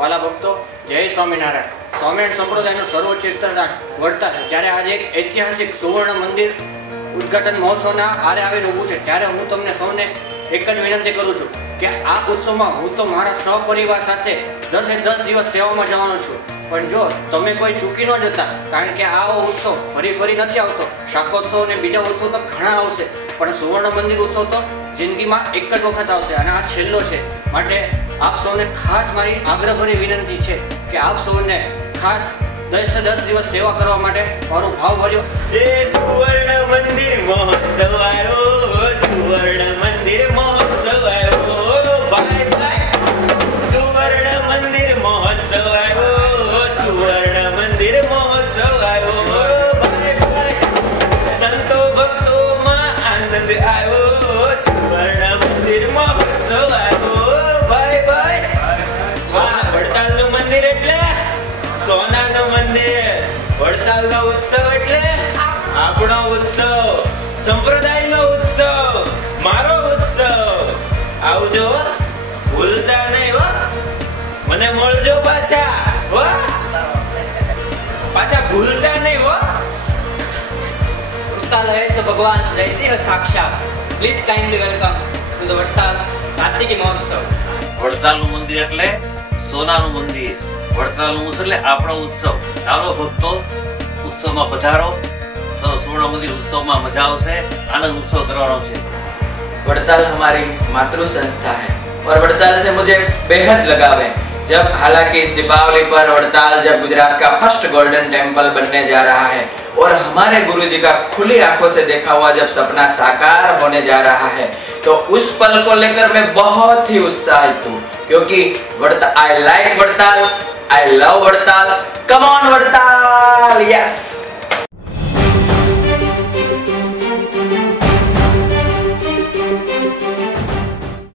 વાલા ભક્તો, જય સ્વામિનારાયણ. સ્વામિનારાયણ સંપ્રદાયનું સર્વોચ્ચ તીર્થસ્થાન વડતાલ જ્યારે આજે એક ઐતિહાસિક સુવર્ણ મંદિર ઉદ્ઘાટન મહોત્સવના આરે આવીને ઊભું છે, ત્યારે હું તમને સૌને એક જ વિનંતી કરું છું કે આ ઉત્સવમાં હું તો મારા સહપરિવાર સાથે 10 દિવસ સેવામાં જવાનો છું. પણ જો તમે કોઈ ચૂકી ન જતા, કારણ કે આ ઉત્સવ ફરી નથી આવતો. શાકોત્સવ અને બીજા ઉત્સવ તો ઘણા આવશે, પણ સુવર્ણ મંદિર ઉત્સવ તો જિંદગીમાં એક જ વખત આવશે અને આ છેલ્લો છે. માટે આપ સૌને ખાસ મારી આગ્રહભરી વિનંતી છે કે આપ સૌને ખાસ 10 દિવસ સેવા કરવા માટે મારો ભાવ ભર્યો સુવર્ણ મંદિર મહોત્સવ આવ્યો, સુવર્ણ મંદિર મહોત્સવ આવ્યો, બાય બાય. સુવર્ણ મંદિર મહોત્સવ આવ્યો, સુવર્ણ મંદિર મહોત્સવ આવ્યો, બાય બાય. સંતો ભક્તોમાં આનંદ આવ્યો, સુવર્ણ મંદિર મહોત્સવ આવ્યો, બાય બાય. વડતાલનું મંદિર એટલે સોનાનું મંદિર, વડતાલનો ઉત્સવ એટલે આપણો ઉત્સવ, સંપ્રદાયનો ઉત્સવ, મારો ઉત્સવ. આવજો, ભૂલતા નહીં હો. મને મળજો પાછા હો, પાછા ભૂલતા નહીં હો. वड़ताल है तो भगवान जयती है साक्षात. Please kindly welcome to the Vadtal Kartiki Mahotsav. વડતાલનું મંદિર એટલે સોનાનું મંદિર, વડતાલનું ઉત્સવ એટલે આપણો ઉત્સવ. ચાલો ભક્તો, ઉત્સવમાં પધારો. सुवर्ण मंदिर उत्सव में मजा आवशे, आनंद उत्सव करवानो छे. वड़ताल हमारी मातृ संस्था है और वड़ताल से मुझे बेहद लगाव है. जब हालांकि इस दीपावली पर वड़ताल जब गुजरात का फर्स्ट गोल्डन टेम्पल बनने जा रहा है और हमारे गुरुजी का खुली आंखों से देखा हुआ जब सपना साकार होने जा रहा है, तो उस पल को लेकर मैं बहुत ही उत्साहित हूँ, क्योंकि I like Vadtal, I love Vadtal. Come on Vadtal, yes.